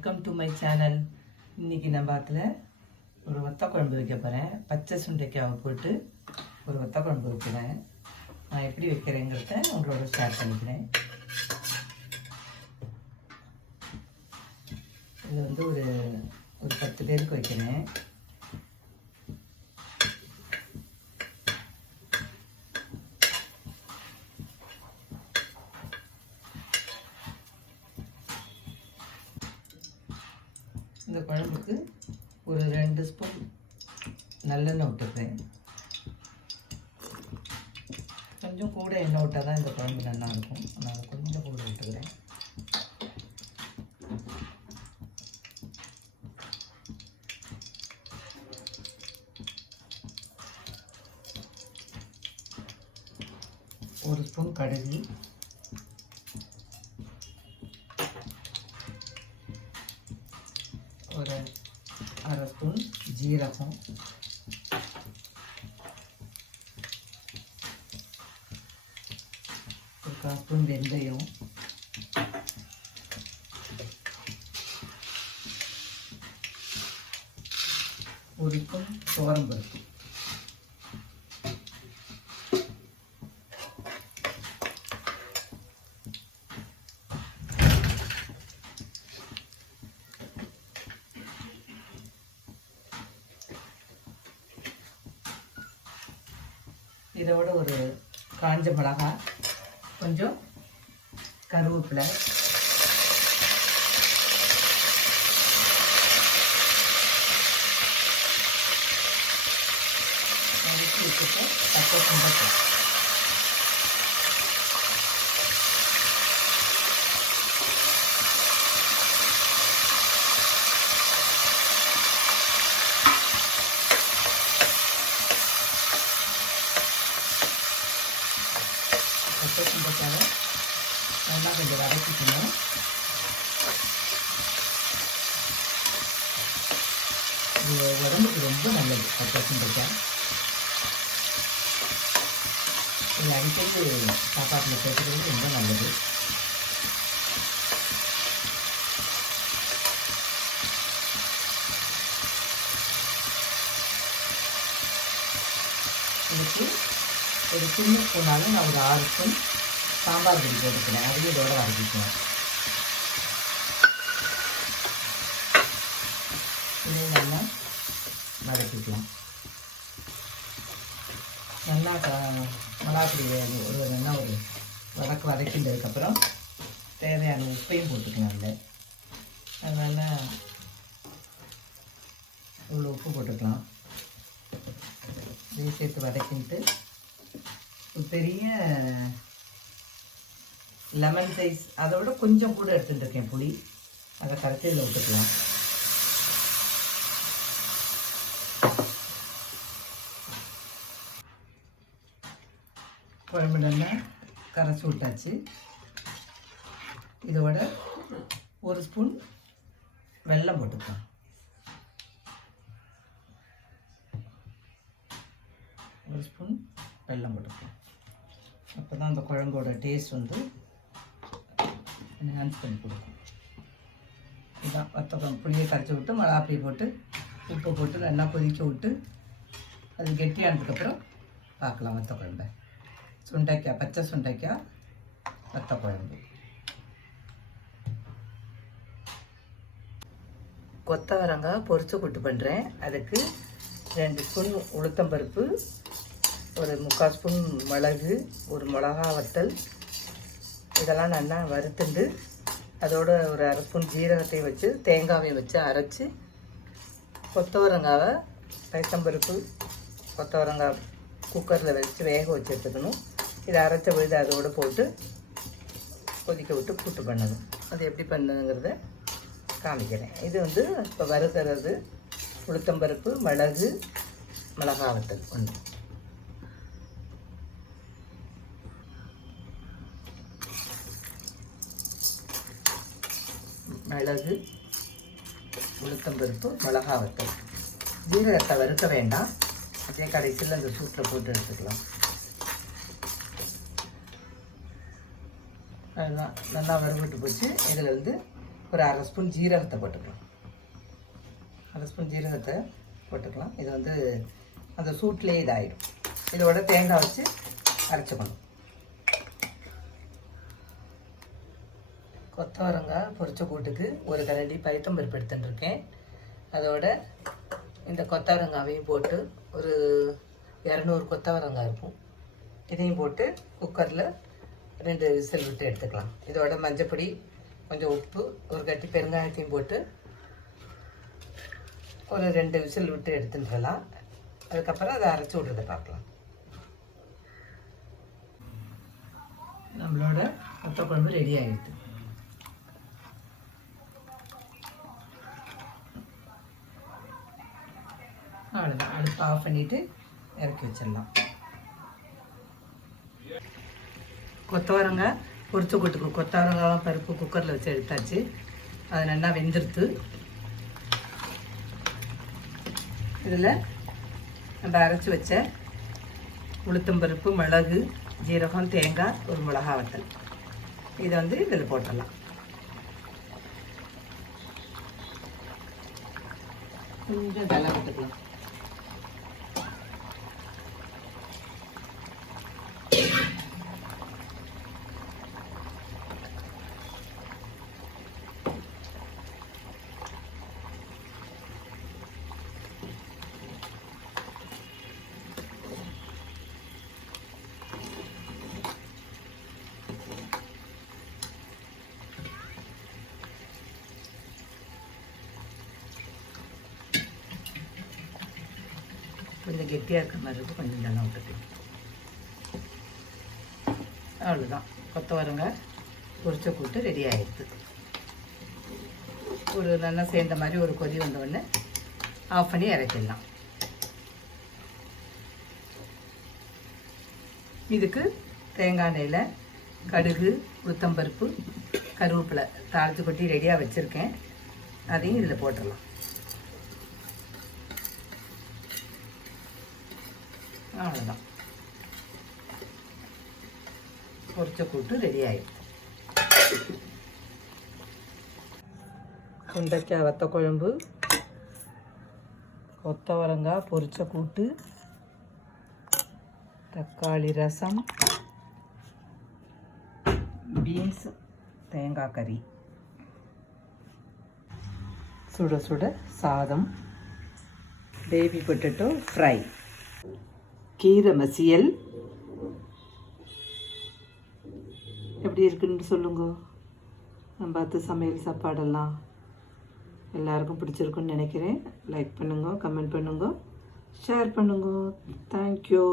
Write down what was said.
Welcome to my channel. இன்றைக்கி நான் பாத்தில் ஒரு வத்த குழம்பு வைக்க போகிறேன். பச்சை சுண்டைக்காவை போட்டு ஒரு வத்த குழம்பு வைக்கிறேன். நான் எப்படி வைக்கிறேங்கிறத உங்களோட ஷேர் பண்ணிக்கிறேன். இது வந்து ஒரு 10 பேருக்கு வைக்கிறேன். இந்த குழம்புக்கு ஒரு 2 ஸ்பூன் நல்லெண்ணெய் விட்டுக்கிறேன். கொஞ்சம் கூட எண்ணெய் விட்டால் தான் இந்த குழம்பு நல்லா இருக்கும். நான் கொஞ்சம் கூட விட்டுக்கிறேன். ஒரு ஸ்பூன் கடுகு, ஒரு 1/2 ஸ்பூன் ஜீரகம், ஒரு 1/4 ஸ்பூன் வெந்தயம், ஒரு ஸ்பூன் துவரம்பருப்பு, இதோட ஒரு காஞ்ச மிளகாய், கொஞ்சம் கருவேப்பிலை, வதக்கி வச்சுட்டு பச்சை சுண்டைக்காய், பச்சை சுண்டைக்காவை நல்லா கொஞ்சம் வதக்கிக்கணும். இது உடம்புக்கு ரொம்ப நல்லது. பச்சை சுண்டைக்காய் இது அடிக்கடி சாப்பாட்டில் சேர்த்துக்கிறது ரொம்ப நல்லது. இதுக்கு ஒரு சின்ன ஸ்பூனாலும் நான் ஒரு 6 ஸ்பூன் சாம்பார் பொடி போட்டுக்கிறேன். அதையும் இதோட வதக்கிக்குவேன். இதையும் நல்லா வதக்கிக்கலாம். நல்லா மிளகாப்பொடி ஒரு நல்லா ஒரு வதக்கின்றதுக்கப்புறம் தேவையான உப்பையும் போட்டுக்கலாம். அதில் அதனால் இவ்வளோ உப்பு போட்டுக்கலாம். இதையும் சேர்த்து வதக்கிட்டு ஒரு பெரிய லெமன் சைஸ் அதை விட கொஞ்சம் கூட எடுத்துகிட்டு இருக்கேன் புளி. அதை கரைச்சி இதில் விட்டுக்கலாம். குழம்பு நல்லா கரைச்சி விட்டாச்சு. இதோட ஒரு ஸ்பூன் வெல்லம் போட்டுக்கலாம். ஒரு ஸ்பூன் வெல்லம் போட்டுக்கலாம். அப்போ தான் அந்த குழம்போட டேஸ்ட் வந்து என்ஹான்ஸ் பண்ணி கொடுக்கும். இதுதான் வத்த குழம்பு. புளியை கரைச்சி விட்டு மிளகாப்பொடி போட்டு உப்பு போட்டு நல்லா கொதிக்க விட்டு அது கெட்டியானதுக்கப்புறம் பார்க்கலாம் வத்த குழம்பை. சுண்டைக்காய், பச்சை சுண்டைக்காய் வத்த குழம்பு. கொத்தவரங்காய் பொரிச்சு கூட்டு பண்ணுறேன். அதுக்கு 2 ஸ்பூன் உளுத்தம்பருப்பு, ஒரு 3/4 ஸ்பூன் மிளகு, ஒரு மிளகா வத்தல், இதெல்லாம் நல்லா வறுத்துண்டு அதோட ஒரு 1/2 ஸ்பூன் ஜீரகத்தையும் வச்சு தேங்காவையும் வச்சு அரைச்சி கொத்தவரங்காவை பயத்தம்பருப்பு கொத்தவரங்காய் குக்கரில் வச்சு வேக வச்சு எடுத்துக்கணும். இதை அரைச்ச விழுது அதோடு போட்டு கொதிக்க விட்டு கூட்டு பண்ணணும். அது எப்படி பண்ணுங்கிறத காமிக்கிறேன். இது வந்து இப்போ வறுக்கிறது உளுத்தம்பருப்பு, மிளகு, மிளகா வத்தல் ஒன்று. மிளகு, உளுத்தம்பருப்பு, மிளகா வத்தல். ஜீரகத்தை வறுக்க வேண்டாம். அதே கடைசியில் அந்த சூட்டில் போட்டு எடுத்துக்கலாம். அதுதான் நல்லா வறுபட்டு போச்சு. இதில் வந்து ஒரு அரை ஸ்பூன் ஜீரகத்தை போட்டுக்கலாம். அரை ஸ்பூன் ஜீரகத்தை போட்டுக்கலாம். இது வந்து அந்த சூட்லேயே இதாகிடும். இதோட தேங்காய் வச்சு அரைச்சிக்கணும். கொத்தவரங்காய் பொரிச்ச கூட்டுக்கு ஒரு கரண்டி பைத்தம்பருப்பு எடுத்துட்டுருக்கேன். அதோட இந்த கொத்தவரங்காவையும் போட்டு ஒரு 200 கொத்தவரங்காய் இருக்கும். இதையும் போட்டு குக்கரில் 2 விசில் விட்டு எடுத்துக்கலாம். இதோட மஞ்சப்பொடி, கொஞ்சம் உப்பு, ஒரு கட்டி பெருங்காயத்தையும் போட்டு ஒரு 2 விசில் விட்டு எடுத்துட்டுலாம். அதுக்கப்புறம் அதை அரைச்சி விட்றதை பார்க்கலாம். நம்மளோட கொத்த குழம்பு ரெடி ஆகிடுது. அவ்வளோதான். அடுப்பு ஆஃப் பண்ணிவிட்டு இறக்கி வச்சிடலாம். கொத்தவரங்காய் பொரிச்ச கூட்டுக்கு கொத்தவரங்காய் பருப்பு குக்கரில் வச்சு எடுத்தாச்சு. அது நல்லா வெந்துடுத்து. இதில் நம்ம அரைச்சி வச்ச உளுத்தம்பருப்பு, மிளகு, ஜீரகம், தேங்காய், ஒரு மிளகா வத்தல் இதை வந்து இதில் போட்டுடலாம். கொஞ்சம் தலை விட்டுக்கலாம். கொஞ்சம் கெட்டியாக இருக்கிற மாதிரி இருக்கும். கொஞ்சம் நல்லா விட்டுக்கலாம். அவ்வளோதான். கொத்தவரங்காய் பொரிச்ச கூட்டு ரெடி ஆகிடுது. ஒரு நல்லா சேர்ந்த மாதிரி ஒரு கொதி வந்தவுடனே ஆஃப் பண்ணி இறக்கிடலாம். இதுக்கு தேங்காய் எண்ணெயில் கடுகு, உளுத்தம்பருப்பு, கருவேப்பிலை தாளித்து கொட்டி ரெடியாக வச்சுருக்கேன். அதையும் இதில் போட்டுடலாம். அவ்வளோதான். பொரிச்ச கூட்டு ரெடி ஆகிடுது. சுண்டைக்காய் வத்த குழம்பு, கொத்தவரங்காய் பொரிச்ச கூட்டு, தக்காளி ரசம், பீன்ஸ் தேங்காய் கறி, சுட சுட சாதம், பேபி பொட்டேட்டோ ஃப்ரை, கீரை மசியல். எப்படி இருக்குன்னு சொல்லுங்க. நம்ம பார்த்து சமையல் சாப்பாடெல்லாம் எல்லாருக்கும் பிடிச்சிருக்குன்னு நினைக்கிறேன். லைக் பண்ணுங்க, கமெண்ட் பண்ணுங்க, ஷேர் பண்ணுங்க. தேங்க்யூ.